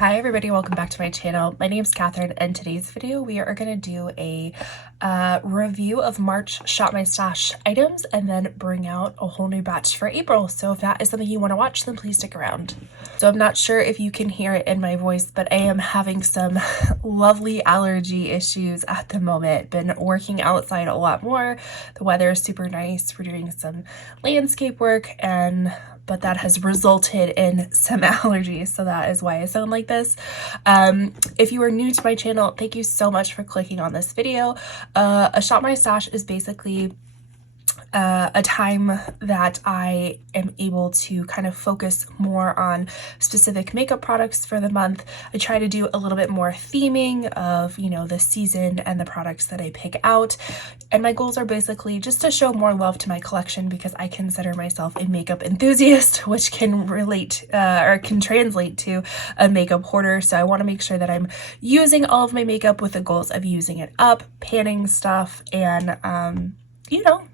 Hi everybody, welcome back to my channel. My name is Catherine, and today's video we are going to do a review of March Shop My Stash items and then bring out a whole new batch for April. So if that is something you want to watch, then please stick around. So I'm not sure if you can hear it in my voice, but I am having some lovely allergy issues at the moment. Been working outside a lot more. The weather is super nice. We're doing some landscape work, but that has resulted in some allergies, so that is why I sound like this. If you are new to my channel, thank you so much for clicking on this video. A Shop My Stash is basically a time that I am able to kind of focus more on specific makeup products for the month. I try to do a little bit more theming of, the season and the products that I pick out. And my goals are basically just to show more love to my collection, because I consider myself a makeup enthusiast, which can relate or can translate to a makeup hoarder. So I want to make sure that I'm using all of my makeup with the goals of using it up, panning stuff, and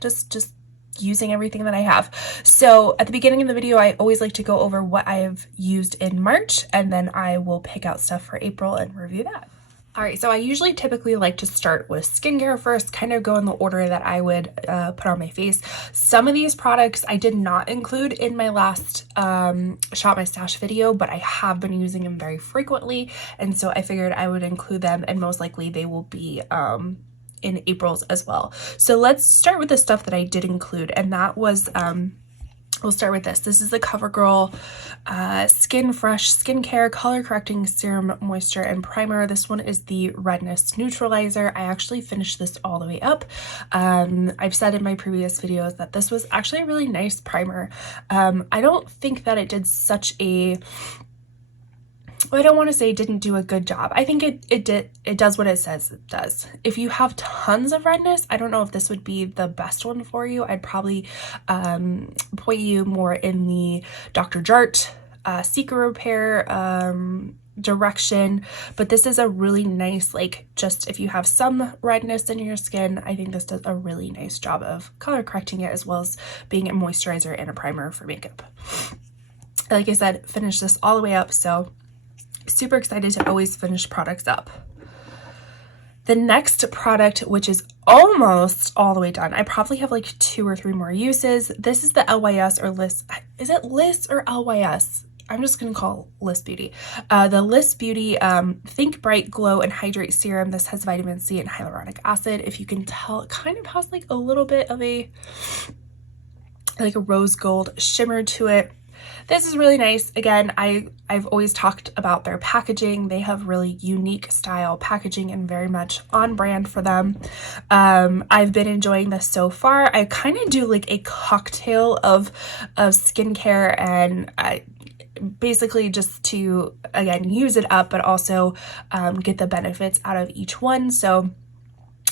just using everything that I have. So at the beginning of the video, I always like to go over what I have used in March, and then I will pick out stuff for April and review that. All right, so I usually typically like to start with skincare first, kind of go in the order that I would put on my face. Some of these products I did not include in my last Shop My Stash video, but I have been using them very frequently, and so I figured I would include them, and most likely they will be in April's as well. So let's start with the stuff that I did include, and that was we'll start with this. This is the CoverGirl Skin Fresh Skincare Color Correcting Serum, Moisture, and Primer. This one is the Redness Neutralizer. I actually finished this all the way up. I've said in my previous videos that this was actually a really nice primer. I don't think that it did such a I don't want to say it didn't do a good job. I think it does what it says it does. If you have tons of redness, I don't know if this would be the best one for you. I'd probably point you more in the Dr. Jart Secret Repair direction, but this is a really nice, just if you have some redness in your skin, I think this does a really nice job of color correcting it, as well as being a moisturizer and a primer for makeup. Like I said, finish this all the way up, so super excited to always finish products up. The next product, which is almost all the way done, I probably have 2 or 3 more uses. This is the LYS or Liss. Is it Liss or LYS? I'm just going to call Liss Beauty. The Liss Beauty Think Bright Glow and Hydrate Serum. This has vitamin C and hyaluronic acid. If you can tell, it kind of has a little bit of a rose gold shimmer to it. This is really nice. Again, I've always talked about their packaging. They have really unique style packaging and very much on brand for them. I've been enjoying this so far. I kind of do a cocktail of skincare, and I basically just to, again, use it up, but also get the benefits out of each one. So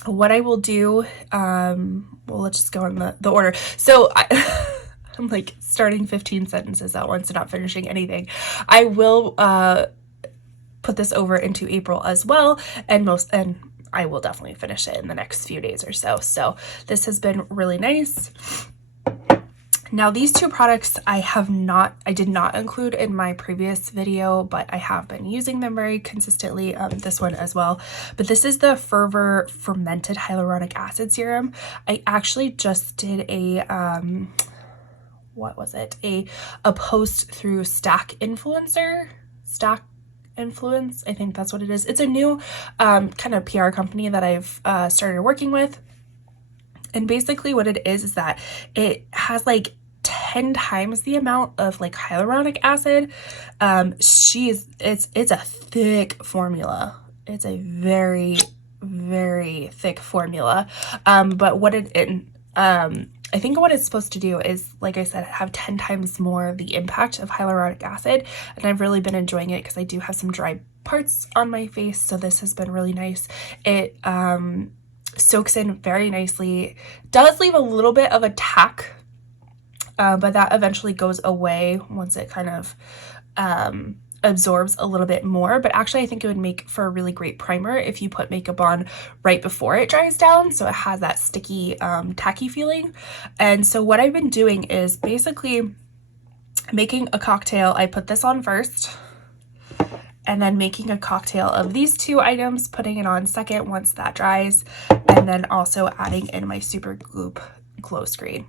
what I will do, well, let's just go in the order. So I'm starting 15 sentences at once and not finishing anything. I will put this over into April as well, and I will definitely finish it in the next few days or so. So this has been really nice. Now these 2 products I did not include in my previous video, but I have been using them very consistently, this one as well. But this is the Fervor Fermented Hyaluronic Acid Serum. I actually just did a what was it? A post through Stack Influence, I think that's what it is. It's a new kind of PR company that I've started working with. And basically what it is that it has 10 times the amount of hyaluronic acid. It's a thick formula. It's a very, very thick formula. But I think what it's supposed to do is, like I said, have 10 times more the impact of hyaluronic acid, and I've really been enjoying it because I do have some dry parts on my face, so this has been really nice. It soaks in very nicely, does leave a little bit of a tack, but that eventually goes away once it kind of absorbs a little bit more. But actually I think it would make for a really great primer if you put makeup on right before it dries down, so it has that sticky tacky feeling. And so what I've been doing is basically making a cocktail. I put this on first, and then making a cocktail of these two items, putting it on second once that dries, and then also adding in my Super Goop glow screen.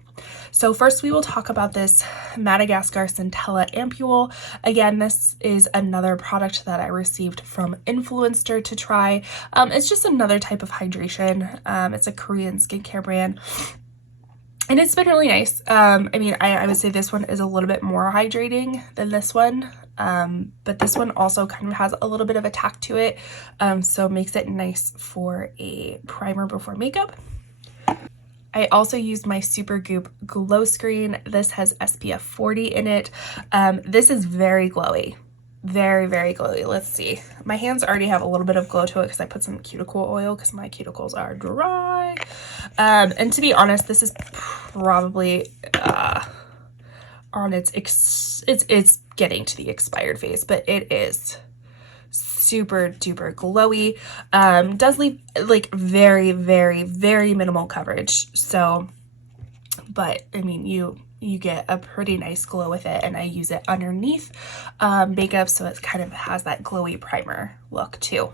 So first we will talk about this Madagascar Centella Ampule. Again, this is another product that I received from Influencer to try. It's just another type of hydration. It's a Korean skincare brand. And it's been really nice. I mean, I would say this one is a little bit more hydrating than this one. But this one also kind of has a little bit of a tack to it. So makes it nice for a primer before makeup. I also used my Super Goop glow screen. This has SPF 40 in it. This is very glowy. Very, very glowy. Let's see. My hands already have a little bit of glow to it because I put some cuticle oil because my cuticles are dry. And to be honest, this is probably on it's getting to the expired phase, but it is super duper glowy. Does leave like very, very, very minimal coverage. So, but I mean, you get a pretty nice glow with it, and I use it underneath makeup, so it kind of has that glowy primer look too.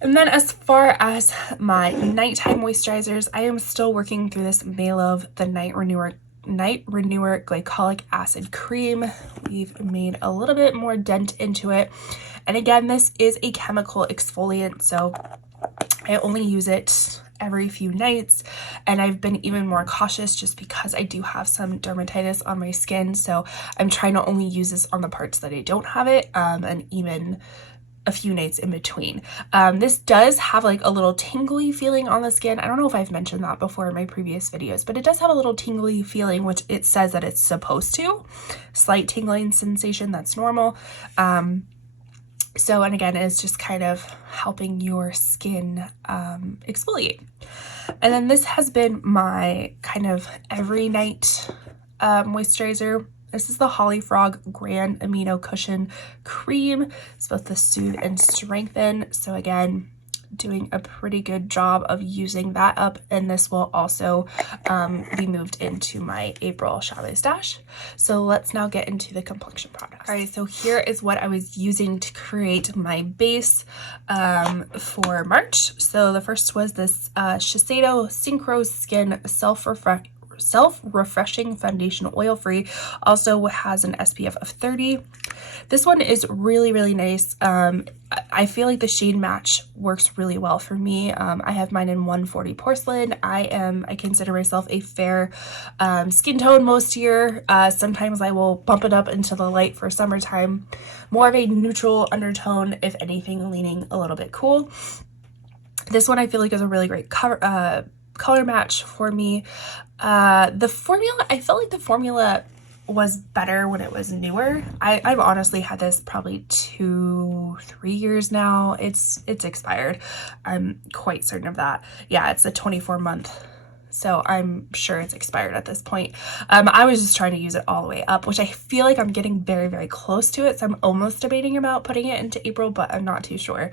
And then as far as my nighttime moisturizers, I am still working through this Maylove the Night Renewer Glycolic Acid Cream. We've made a little bit more dent into it. And again, this is a chemical exfoliant, so I only use it every few nights, and I've been even more cautious just because I do have some dermatitis on my skin, so I'm trying to only use this on the parts that I don't have it, and even a few nights in between. This does have like a little tingly feeling on the skin. I don't know if I've mentioned that before in my previous videos, but it does have a little tingly feeling, which it says that it's supposed to. Slight tingling sensation, that's normal. So, and again, it's just kind of helping your skin exfoliate. And then this has been my kind of every night moisturizer. This is the Holly Frog Grand Amino Cushion Cream. It's supposed to soothe and strengthen. So again, doing a pretty good job of using that up, and this will also be moved into my April Shop My Stash. So let's now get into the complexion products. All right, so here is what I was using to create my base for March. So the first was this Shiseido Synchro Skin self-refreshing foundation, oil free, also has an SPF of 30. This one is really, really nice. I feel like the shade match works really well for me. I have mine in 140 porcelain. I consider myself a fair skin tone most year. Sometimes I will bump it up into the light for summertime. More of a neutral undertone, if anything, leaning a little bit cool. This one I feel like is a really great color match for me. The formula, I felt like the formula was better when it was newer. I've honestly had this probably 2-3 years now. It's expired. I'm quite certain of that. Yeah, it's a 24-month. So I'm sure it's expired at this point. I was just trying to use it all the way up, which I feel like I'm getting very, very close to it. So I'm almost debating about putting it into April, but I'm not too sure.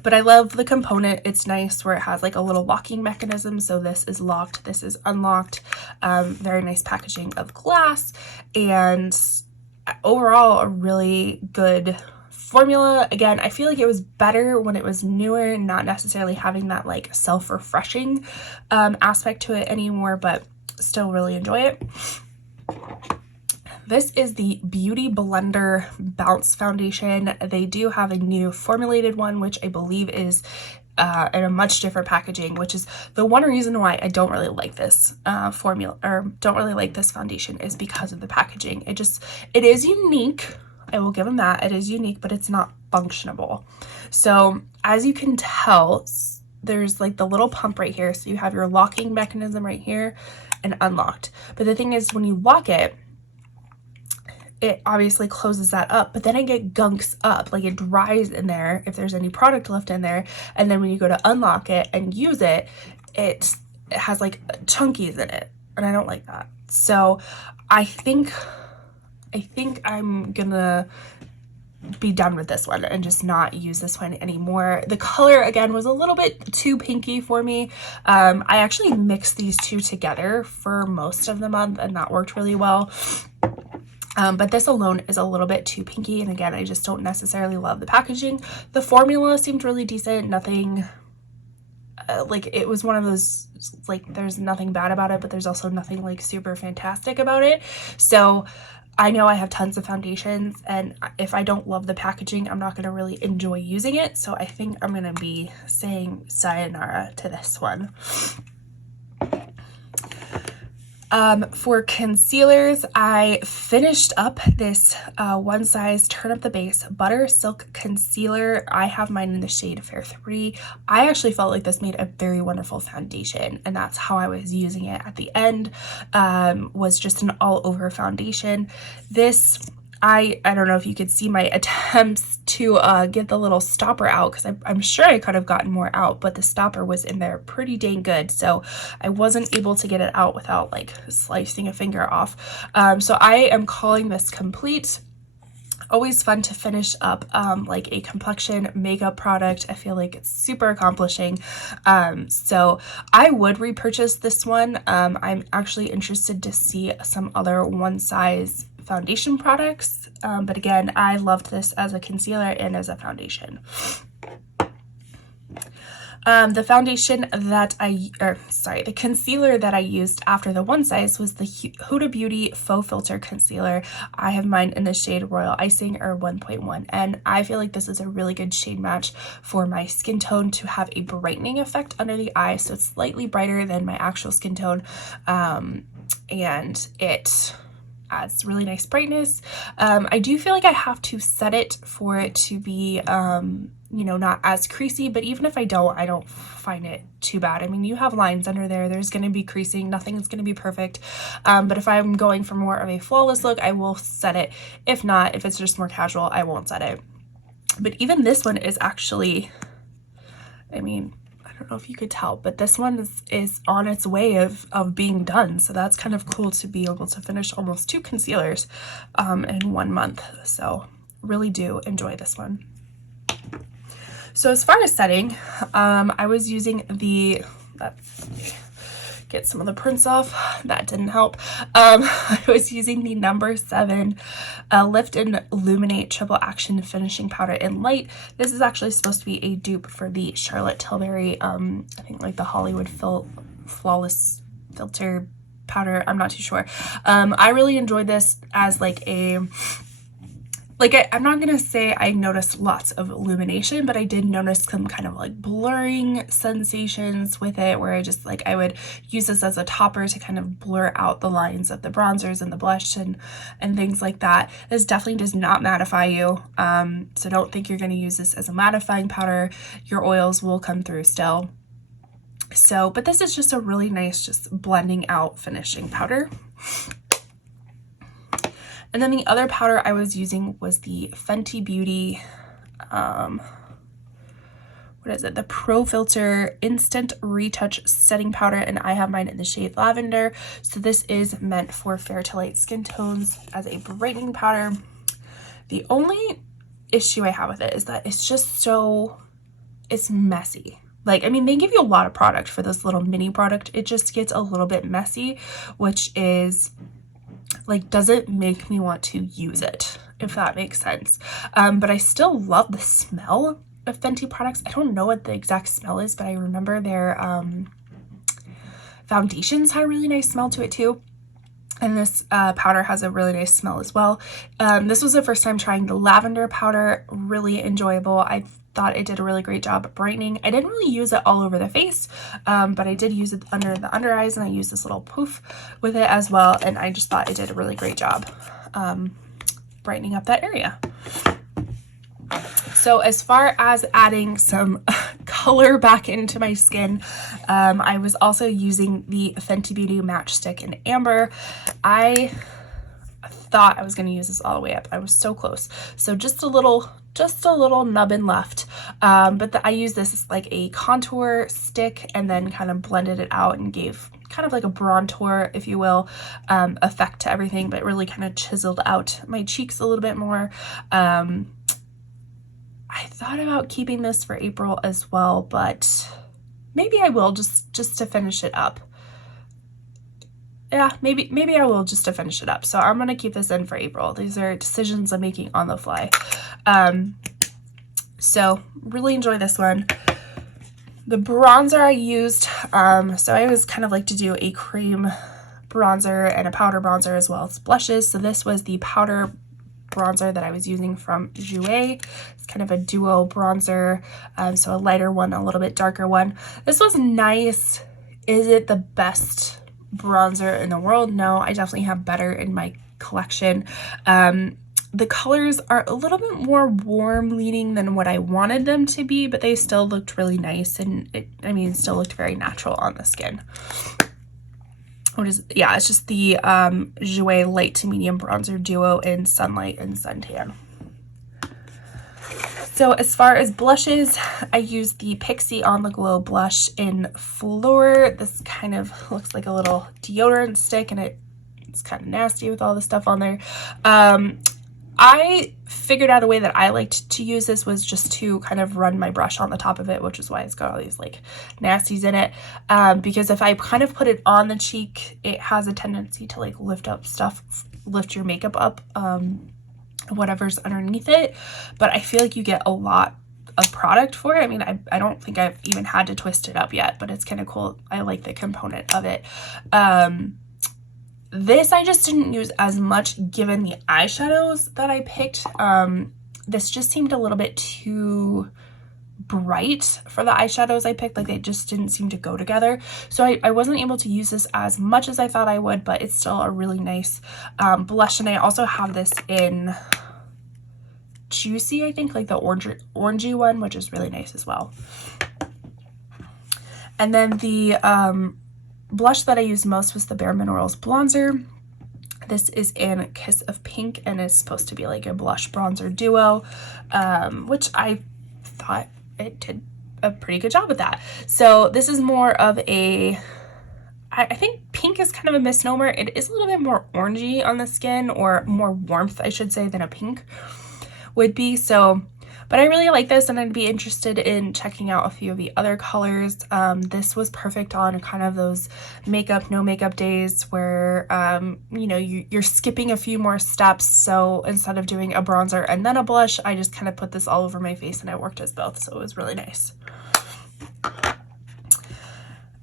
But I love the component. It's nice where it has like a little locking mechanism. So this is locked, this is unlocked. Very nice packaging of glass, and overall a really good formula. Again, I feel like it was better when it was newer, not necessarily having that like self-refreshing aspect to it anymore, but still really enjoy it. This is the Beauty Blender Bounce Foundation. They do have a new formulated one, which I believe is in a much different packaging, which is the one reason why I don't really like this formula, or don't really like this foundation, is because of the packaging. It is unique. I will give them that. It is unique, but it's not functionable. So as you can tell, there's like the little pump right here. So you have your locking mechanism right here and unlocked. But the thing is, when you lock it, it obviously closes that up, but then it gunks up, like it dries in there if there's any product left in there. And then when you go to unlock it and use it, it has like chunkies in it, and I don't like that. So I think I'm gonna be done with this one and just not use this one anymore. The color again was a little bit too pinky for me. I actually mixed these two together for most of the month, and that worked really well. But this alone is a little bit too pinky, and again, I just don't necessarily love the packaging. The formula seemed really decent, nothing, like, it was one of those, like, there's nothing bad about it, but there's also nothing, like, super fantastic about it. So I know I have tons of foundations, and if I don't love the packaging, I'm not going to really enjoy using it. So I think I'm going to be saying sayonara to this one. For concealers, I finished up this One Size Turn Up the Base Butter Silk Concealer. I have mine in the shade Fair 3. I actually felt like this made a very wonderful foundation, and that's how I was using it at the end, was just an all-over foundation. This, I don't know if you could see my attempts to get the little stopper out, because I'm sure I could have gotten more out, but the stopper was in there pretty dang good, so I wasn't able to get it out without like slicing a finger off. So I am calling this complete. Always fun to finish up like a complexion makeup product. I feel like it's super accomplishing. So I would repurchase this one. I'm actually interested to see some other One Size foundation products, but again, I loved this as a concealer and as a foundation. The concealer that I used after the One Size was the Huda Beauty Faux Filter Concealer. I have mine in the shade Royal Icing, or 1.1, and I feel like this is a really good shade match for my skin tone to have a brightening effect under the eye, so it's slightly brighter than my actual skin tone, and it adds really nice brightness. I do feel like I have to set it for it to be, you know, not as creasy, but even if I don't find it too bad. I mean, you have lines under there, there's going to be creasing, nothing is going to be perfect, but if I'm going for more of a flawless look, I will set it. If not, if it's just more casual, I won't set it. But even this one is actually, I mean, I don't know if you could tell, but this one is on its way of being done. So that's kind of cool to be able to finish almost 2 concealers in 1 month. So really do enjoy this one. So as far as setting, I was using the, get some of the prints off, that didn't help. I was using the number 7 Lift and Illuminate Triple Action Finishing Powder in Light. This is actually supposed to be a dupe for the Charlotte Tilbury, I think like the Hollywood Flawless Filter Powder, I'm not too sure. I really enjoyed this as like a, I'm not gonna say I noticed lots of illumination, but I did notice some kind of like blurring sensations with it, where I would use this as a topper to kind of blur out the lines of the bronzers and the blush and things like that. This definitely does not mattify you, so don't think you're gonna use this as a mattifying powder. Your oils will come through still. So, but this is just a really nice, just blending out finishing powder. And then the other powder I was using was the Fenty Beauty, what is it? The Pro Filter Instant Retouch Setting Powder, and I have mine in the shade Lavender. So this is meant for fair to light skin tones as a brightening powder. The only issue I have with it is that it's just it's messy. Like, I mean, they give you a lot of product for this little mini product. It just gets a little bit messy, which is like, doesn't make me want to use it, if that makes sense. But I still love the smell of Fenty products. I don't know what the exact smell is, but I remember their foundations had a really nice smell to it too. And this powder has a really nice smell as well. This was the first time trying the lavender powder. Really enjoyable. I thought it did a really great job at brightening. I didn't really use it all over the face, but I did use it under the under eyes, and I used this little poof with it as well, and I just thought it did a really great job brightening up that area. So as far as adding some color back into my skin, I was also using the Fenty Beauty Matchstick in Amber. I thought I was going to use this all the way up. I was so close. So just a little nubbin left. But I used this as like a contour stick, and then kind of blended it out and gave kind of like a bronzer, if you will, effect to everything, but really kind of chiseled out my cheeks a little bit more. I thought about keeping this for April as well, but maybe I will just to finish it up. yeah, maybe I will just to finish it up. So I'm going to keep this in for April. These are decisions I'm making on the fly. So really enjoy this one. The bronzer I used, so I always kind of like to do a cream bronzer and a powder bronzer as well as blushes. So this was the powder bronzer that I was using from Jouer. It's kind of a duo bronzer, so a lighter one, a little bit darker one. This was nice. Is it the best bronzer in the world? No, I definitely have better in my collection. The colors are a little bit more warm leaning than what I wanted them to be, but they still looked really nice, and it still looked very natural on the skin. Yeah, it's just the Jouer light to medium bronzer duo in Sunlight and Suntan. So as far as blushes, I used the Pixie On The Glow blush in Floor. This kind of looks like a little deodorant stick, and it's kind of nasty with all the stuff on there. I figured out a way that I liked to use this was just to kind of run my brush on the top of it, which is why it's got all these like nasties in it. Because if I kind of put it on the cheek, it has a tendency to like lift your makeup up, whatever's underneath it. But I feel like you get a lot of product for it. I mean, I don't think I've even had to twist it up yet, but it's kind of cool. I like the component of it. This I just didn't use as much given the eyeshadows that I picked. This just seemed a little bit too bright for the eyeshadows I picked. Like they just didn't seem to go together. So I wasn't able to use this as much as I thought I would, but it's still a really nice blush. And I also have this in Juicy, I think, like the orangey one, which is really nice as well. And then the blush that I used most was the Bare Minerals bronzer. This is in Kiss of Pink and is supposed to be like a blush bronzer duo, which I thought it did a pretty good job with that. So this is more of a, I think pink is kind of a misnomer. It is a little bit more orangey on the skin, or more warmth, I should say, than a pink would be. So, but I really like this, and I'd be interested in checking out a few of the other colors. This was perfect on kind of those makeup, no makeup days where, you know, you're skipping a few more steps. So instead of doing a bronzer and then a blush, I just kind of put this all over my face and it worked as both. So it was really nice.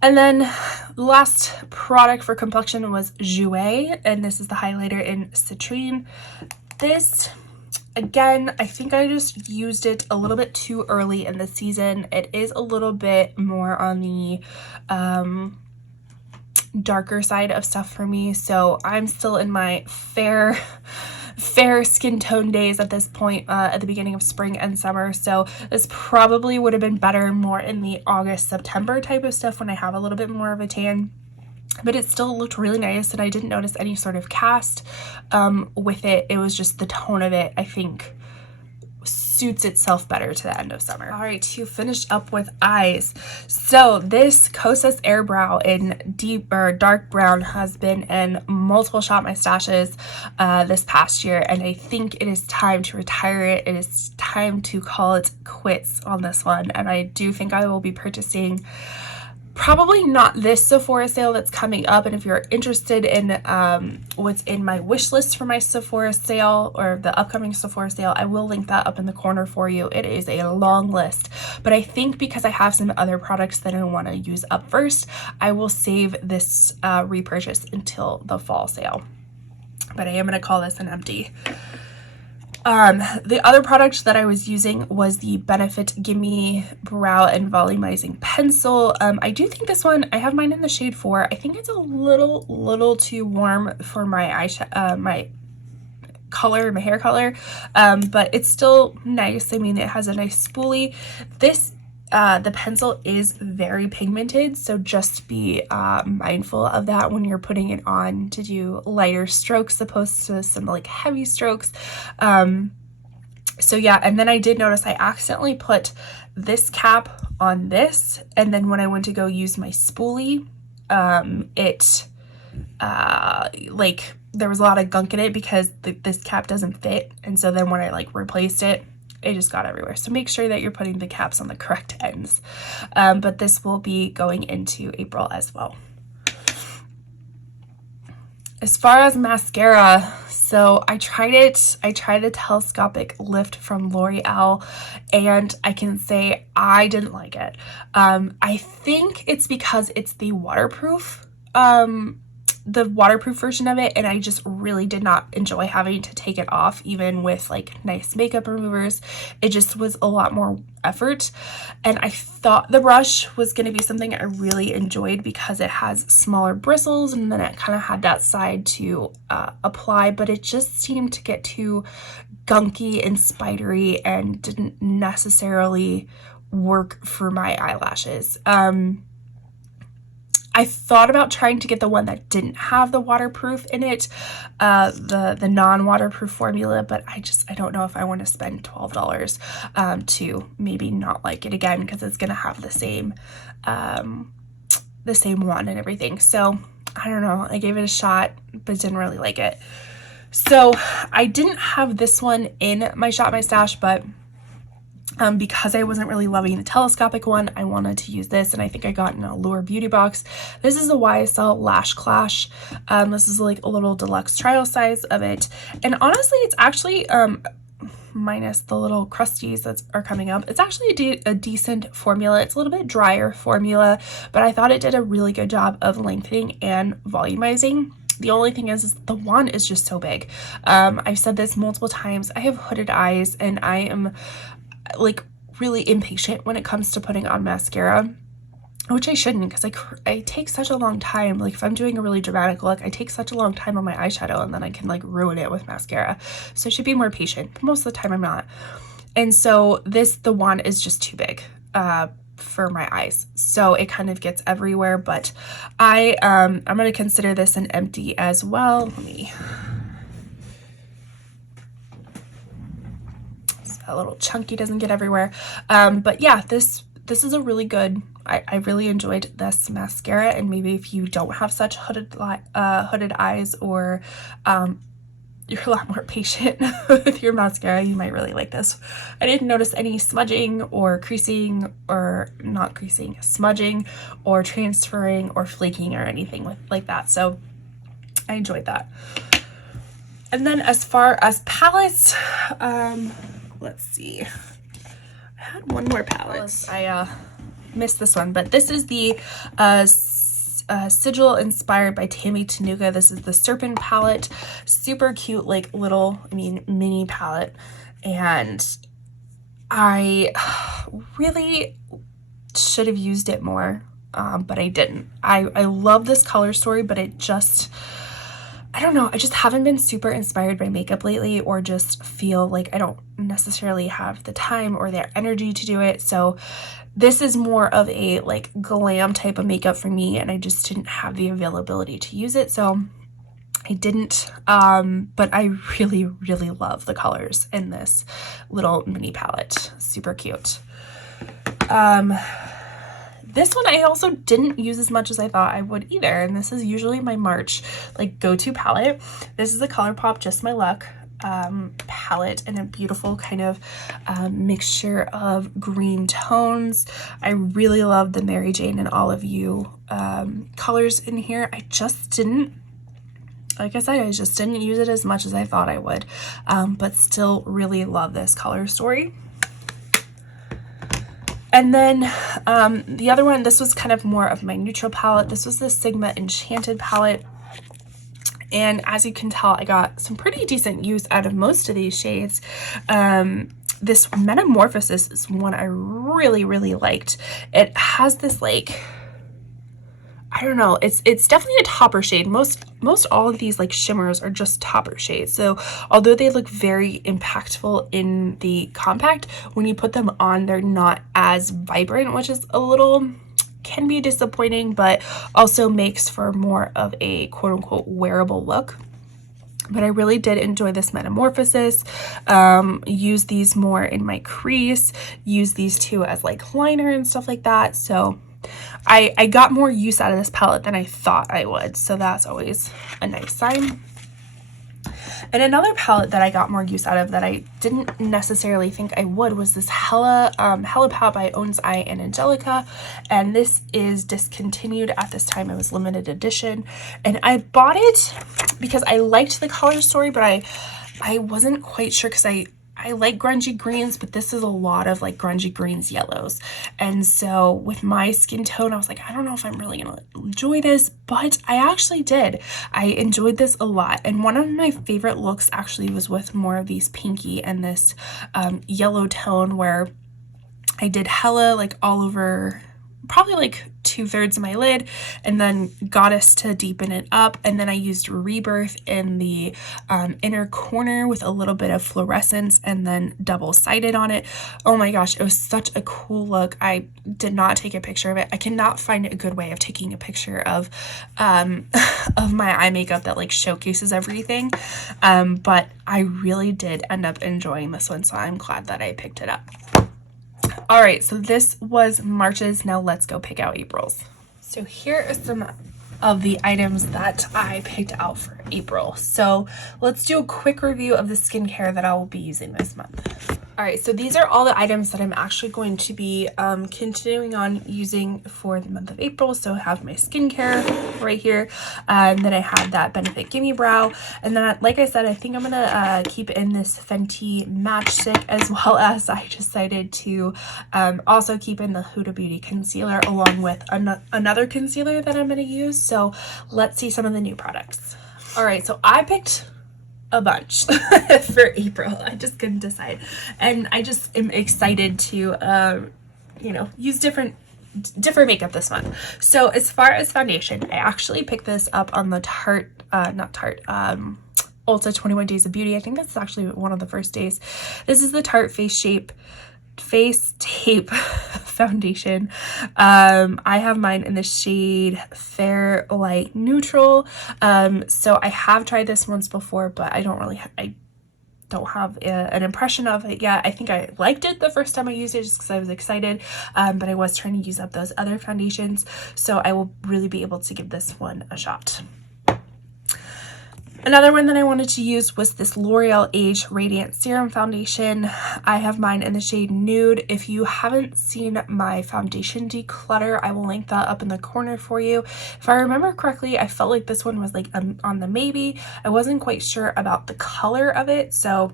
And then last product for complexion was Jouer, and this is the highlighter in Citrine. This, again, I think I just used it a little bit too early in the season. It is a little bit more on the darker side of stuff for me, so I'm still in my fair skin tone days at this point, at the beginning of spring and summer. So this probably would have been better more in the August, September type of stuff when I have a little bit more of a tan. But it still looked really nice, and I didn't notice any sort of cast with it. It was just the tone of it, I think, suits itself better to the end of summer. All right, to finish up with eyes. So this Kosas Air Brow in deep or dark brown has been in multiple Shop My Stashes this past year, and I think it is time to retire it. It is time to call it quits on this one, and I do think I will be purchasing probably not this Sephora sale that's coming up. And if you're interested in what's in my wish list for my Sephora sale, or the upcoming Sephora sale, I will link that up in the corner for you. It is a long list, but I think because I have some other products that I want to use up first, I will save this repurchase until the fall sale. But I am going to call this an empty. The other product that I was using was the Benefit GimMe Brow and Volumizing Pencil. I do think this one, I have mine in the shade 4. I think it's a little too warm for my my color, my hair color, but it's still nice. I mean, it has a nice spoolie. This the pencil is very pigmented, so just be mindful of that when you're putting it on to do lighter strokes opposed to some like heavy strokes. So yeah, and then I did notice I accidentally put this cap on this, and then when I went to go use my spoolie, it like there was a lot of gunk in it because this cap doesn't fit, and so then when I like replaced it, it just got everywhere. So make sure that you're putting the caps on the correct ends. But this will be going into April as well. As far as mascara, so I tried it. I tried the Telescopic Lift from L'Oreal, and I can say I didn't like it. I think it's because it's the waterproof version of it, and I just really did not enjoy having to take it off, even with like nice makeup removers. It just was a lot more effort, and I thought the brush was going to be something I really enjoyed because it has smaller bristles, and then it kind of had that side to apply, but it just seemed to get too gunky and spidery and didn't necessarily work for my eyelashes. I thought about trying to get the one that didn't have the waterproof in it, the non-waterproof formula, but I don't know if I want to spend $12 to maybe not like it again, because it's going to have the same one and everything. So I don't know. I gave it a shot, but didn't really like it. So I didn't have this one in my Shop My Stash, but because I wasn't really loving the telescopic one, I wanted to use this, and I think I got in a Allure beauty box. This is the YSL Lash Clash. This is like a little deluxe trial size of it, and honestly, it's actually minus the little crusties that are coming up, it's actually a decent formula. It's a little bit drier formula, but I thought it did a really good job of lengthening and volumizing. The only thing is the wand is just so big. I've said this multiple times. I have hooded eyes, and I am like really impatient when it comes to putting on mascara, which I shouldn't, because I take such a long time. Like if I'm doing a really dramatic look, I take such a long time on my eyeshadow, and then I can like ruin it with mascara. So I should be more patient, but most of the time I'm not. And so the wand is just too big for my eyes, so it kind of gets everywhere. But I'm going to consider this an empty as well. Let me, a little chunky, doesn't get everywhere. But yeah, this is a really good, I really enjoyed this mascara, and maybe if you don't have such hooded eyes, or you're a lot more patient with your mascara, you might really like this. I didn't notice any smudging or creasing, or not creasing, smudging or transferring or flaking or anything like that, so I enjoyed that. And then as far as palettes, let's see. I had one more palette. I missed this one, but this is the Sigil inspired by Tammy Tenuga. This is the Serpent palette. Super cute, like little, mini palette. And I really should have used it more, but I didn't. I love this color story, but it just, I don't know, I just haven't been super inspired by makeup lately, or just feel like I don't necessarily have the time or the energy to do it. So this is more of a like glam type of makeup for me, and I just didn't have the availability to use it, so I didn't. But I really, really love the colors in this little mini palette. Super cute. This one I also didn't use as much as I thought I would either, and this is usually my March like go-to palette. This is the ColourPop Just My Luck palette, in a beautiful kind of mixture of green tones. I really love the Mary Jane and Olive You colors in here. I just didn't, like I said, I just didn't use it as much as I thought I would, but still really love this color story. And then the other one, this was kind of more of my neutral palette. This was the Sigma Enchanted palette. And as you can tell, I got some pretty decent use out of most of these shades. This Metamorphosis is one I really, really liked. It has this like, I don't know, it's definitely a topper shade. Most all of these like shimmers are just topper shades. So although they look very impactful in the compact, when you put them on, they're not as vibrant, which is a little, can be disappointing, but also makes for more of a quote unquote wearable look. But I really did enjoy this Metamorphosis. Use these more in my crease, use these two as like liner and stuff like that. So I got more use out of this palette than I thought I would, so that's always a nice sign. And another palette that I got more use out of that I didn't necessarily think I would was this Hella palette by Owns Eye and Angelica, and this is discontinued at this time. It was limited edition, and I bought it because I liked the color story, but I wasn't quite sure because I like grungy greens, but this is a lot of like grungy greens yellows. And so with my skin tone, I was like, I don't know if I'm really gonna enjoy this, but I actually did. I enjoyed this a lot. And one of my favorite looks actually was with more of these pinky and this yellow tone, where I did Hella like all over, probably like 2/3 of my lid, and then Goddess to deepen it up, and then I used Rebirth in the inner corner with a little bit of fluorescence, and then double-sided on it. Oh my gosh, it was such a cool look. I did not take a picture of it. I cannot find a good way of taking a picture of of my eye makeup that like showcases everything, but I really did end up enjoying this one, so I'm glad that I picked it up. All right, so this was March's. Now let's go pick out April's. So here are some of the items that I picked out for April. So let's do a quick review of the skincare that I will be using this month. All right, so these are all the items that I'm actually going to be continuing on using for the month of April. So I have my skincare right here, and then I have that Benefit Gimme Brow, and then like I said, I think I'm gonna keep in this Fenty Matchstick, as well as I decided to also keep in the Huda Beauty concealer, along with another concealer that I'm gonna use. So let's see some of the new products. All right, so I picked a bunch for April. I just couldn't decide, and I just am excited to use different makeup this month. So as far as foundation, I actually picked this up on the Tarte, Ulta 21 Days of Beauty. I think that's actually one of the first days. This is the Tarte Face Tape foundation. I have mine in the shade Fair Light Neutral. So I have tried this once before, but I don't have an impression of it yet. I think I liked it the first time I used it just because I was excited, but I was trying to use up those other foundations, so I will really be able to give this one a shot. Another one that I wanted to use was this L'Oreal Age Radiant Serum Foundation. I have mine in the shade Nude. If you haven't seen my foundation declutter, I will link that up in the corner for you. If I remember correctly, I felt like this one was like on the maybe. I wasn't quite sure about the color of it, so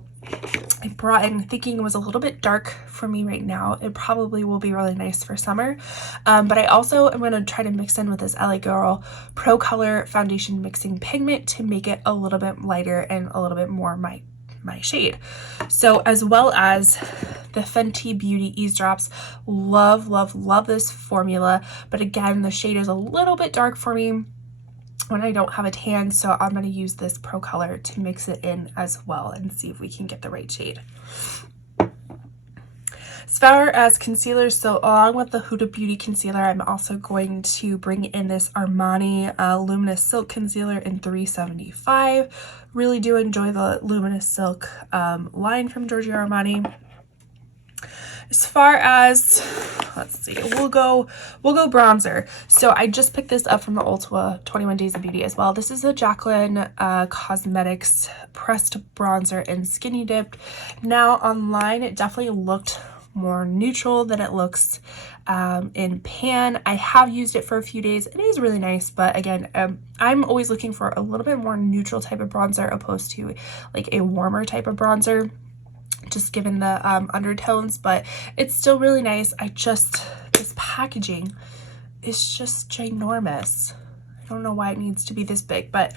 I brought in thinking it was a little bit dark for me right now. It probably will be really nice for summer, but I also am going to try to mix in with this LA Girl Pro Color Foundation Mixing Pigment to make it a little bit lighter and a little bit more my shade. So as well as the Fenty Beauty Eavesdrops. Love this formula, but again, the shade is a little bit dark for me when I don't have a tan, so I'm going to use this Pro Color to mix it in as well and see if we can get the right shade. As far as concealers, so along with the Huda Beauty concealer, I'm also going to bring in this Armani Luminous Silk Concealer in 375. Really do enjoy the Luminous Silk line from Giorgio Armani. As far as, let's see, we'll go bronzer. So I just picked this up from the Ulta 21 Days of Beauty as well. This is a Jaclyn Cosmetics pressed bronzer in Skinny Dipped. Now online, it definitely looked more neutral than it looks in pan. I have used it for a few days. It is really nice, but again, I'm always looking for a little bit more neutral type of bronzer opposed to like a warmer type of bronzer, just given the undertones, but it's still really nice. This packaging is just ginormous. I don't know why it needs to be this big, but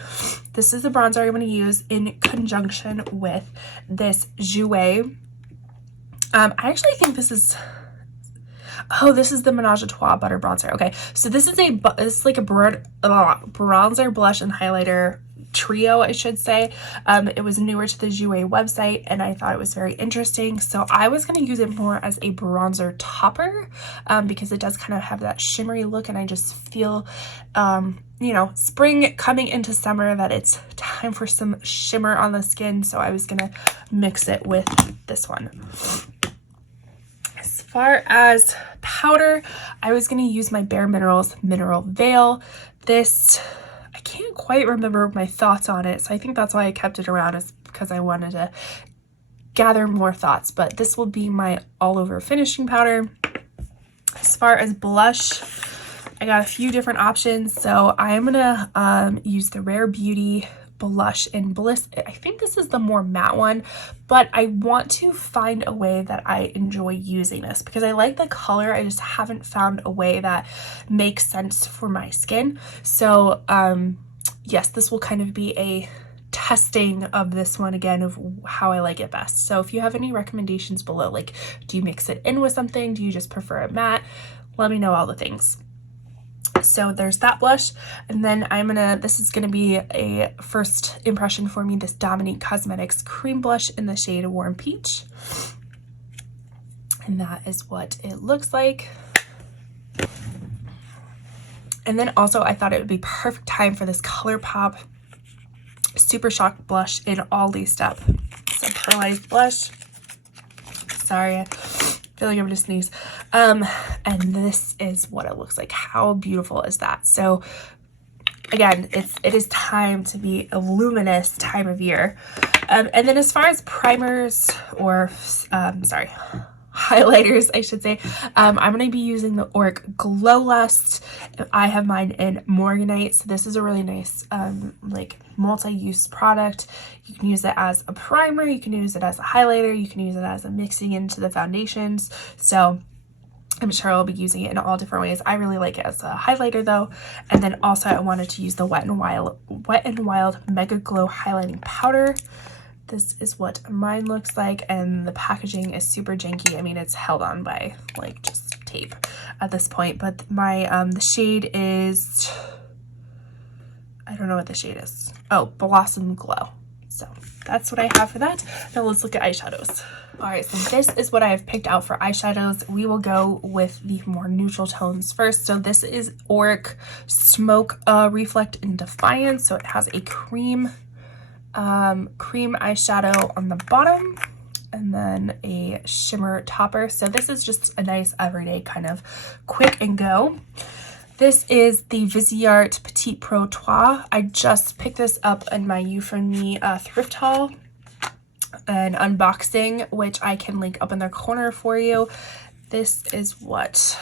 this is the bronzer I'm going to use in conjunction with this Jouer. I actually think this is the Menage a Trois Butter Bronzer. Okay, so this is like a bronzer, blush, and highlighter trio, I should say. It was newer to the Jouer website, and I thought it was very interesting. So I was going to use it more as a bronzer topper because it does kind of have that shimmery look, and I just feel, spring coming into summer, that it's time for some shimmer on the skin. So I was going to mix it with this one. As far as powder, I was going to use my Bare Minerals Mineral Veil. This, I can't quite remember my thoughts on it, so I think that's why I kept it around, is because I wanted to gather more thoughts, but this will be my all over finishing powder. As far as blush, I got a few different options. So I'm gonna use the Rare Beauty blush in Bliss. I think this is the more matte one, but I want to find a way that I enjoy using this because I like the color. I just haven't found a way that makes sense for my skin. So yes, this will kind of be a testing of this one again of how I like it best. So if you have any recommendations below, like do you mix it in with something? Do you just prefer it matte? Let me know all the things. So there's that blush, and then this is gonna be a first impression for me, this Dominique Cosmetics cream blush in the shade Warm Peach. And that is what it looks like. And then also I thought it would be perfect time for this ColourPop Super Shock blush in All Laced Up. So pearlized blush. Sorry, I feel like I'm gonna sneeze. And this is what it looks like. How beautiful is that? So again, it is time to be a luminous time of year. And then as far as primers or highlighters, I should say, I'm going to be using the Auric Glow Lust. I have mine in Morganite, so this is a really nice like multi-use product. You can use it as a primer, you can use it as a highlighter, you can use it as a mixing into the foundations. So I'm sure I'll be using it in all different ways. I really like it as a highlighter though. And then also I wanted to use the Wet n Wild Mega Glow Highlighting Powder. This is what mine looks like, and the packaging is super janky. I mean, it's held on by like just tape at this point, but my the shade is, I don't know what the shade is. Oh, Blossom Glow. So that's what I have for that. Now let's look at eyeshadows. All right, so this is what I have picked out for eyeshadows. We will go with the more neutral tones first. So this is Auric Smoke Reflect in Defiance. So it has a cream eyeshadow on the bottom and then a shimmer topper. So this is just a nice everyday kind of quick and go. This is the Viseart Petite Pro Trois. I just picked this up in my You From Me thrift haul and unboxing, which I can link up in the corner for you. This is what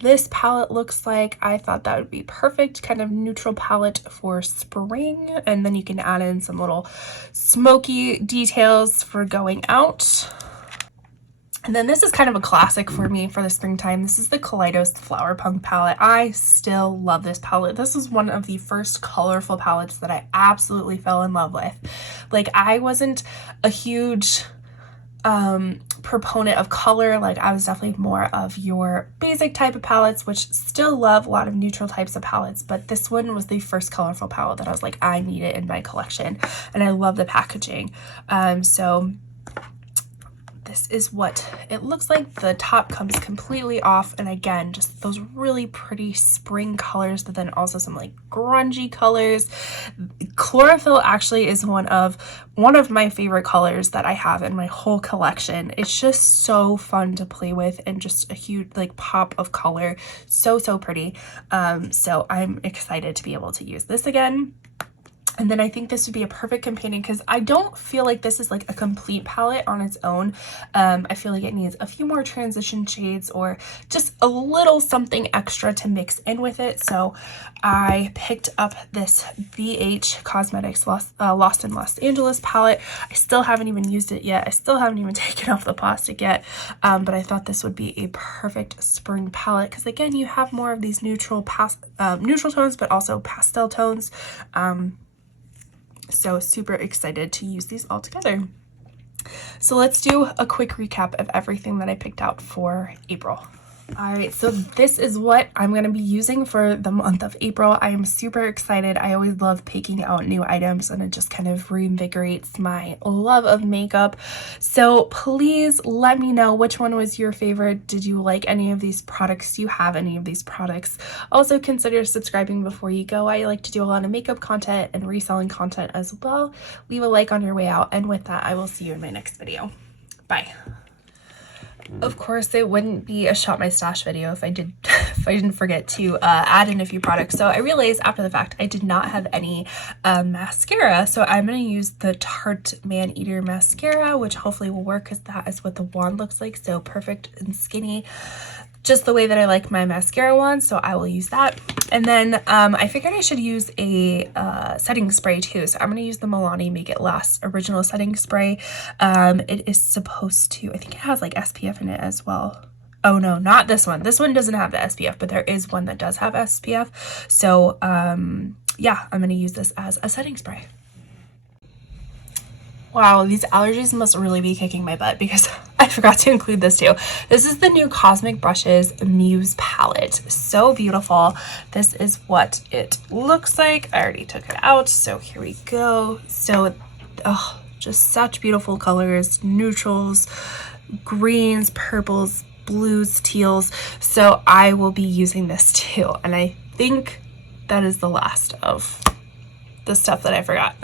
this palette looks like. I thought that would be perfect, kind of neutral palette for spring, and then you can add in some little smoky details for going out. And then this is kind of a classic for me for the springtime. This is the Kaleidos Flower Punk palette. I still love this palette. This is one of the first colorful palettes that I absolutely fell in love with. Like, I wasn't a huge proponent of color. Like, I was definitely more of your basic type of palettes, which still love a lot of neutral types of palettes, but this one was the first colorful palette that I was like, I need it in my collection, and I love the packaging. So this is what it looks like. The top comes completely off, and again, just those really pretty spring colors, but then also some like grungy colors. Chlorophyll actually is one of my favorite colors that I have in my whole collection. It's just so fun to play with and just a huge like pop of color. So pretty. So I'm excited to be able to use this again. And then I think this would be a perfect companion because I don't feel like this is like a complete palette on its own. I feel like it needs a few more transition shades or just a little something extra to mix in with it. So I picked up this BH Cosmetics Lost in Los Angeles palette. I still haven't even used it yet. I still haven't even taken off the plastic yet. But I thought this would be a perfect spring palette because again, you have more of these neutral tones, but also pastel tones. So super excited to use these all together. So let's do a quick recap of everything that I picked out for April. All right, so this is what I'm going to be using for the month of April. I am super excited. I always love picking out new items, and it just kind of reinvigorates my love of makeup. So please let me know which one was your favorite. Did you like any of these products? Do you have any of these products? Also consider subscribing before you go. I like to do a lot of makeup content and reselling content as well. Leave a like on your way out, and with that, I will see you in my next video. Bye. Of course, it wouldn't be a Shop My Stash video if I did if I didn't forget to add in a few products. So I realized after the fact I did not have any mascara, so I'm going to use the Tarte Man Eater mascara, which hopefully will work because that is what the wand looks like. So perfect and skinny, just the way that I like my mascara wand, so I will use that. And then I figured I should use a setting spray too, so I'm going to use the Milani Make It Last Original Setting Spray. It is supposed to, I think it has like SPF in it as well. Oh no, not this one. This one doesn't have the SPF, but there is one that does have SPF. So yeah, I'm going to use this as a setting spray. Wow, these allergies must really be kicking my butt because I forgot to include this too. This is the new Cosmic Brushes Muse palette. So beautiful. This is what it looks like. I already took it out, so here we go. So, oh, just such beautiful colors, neutrals, greens, purples, blues, teals. So I will be using this too. And I think that is the last of the stuff that I forgot.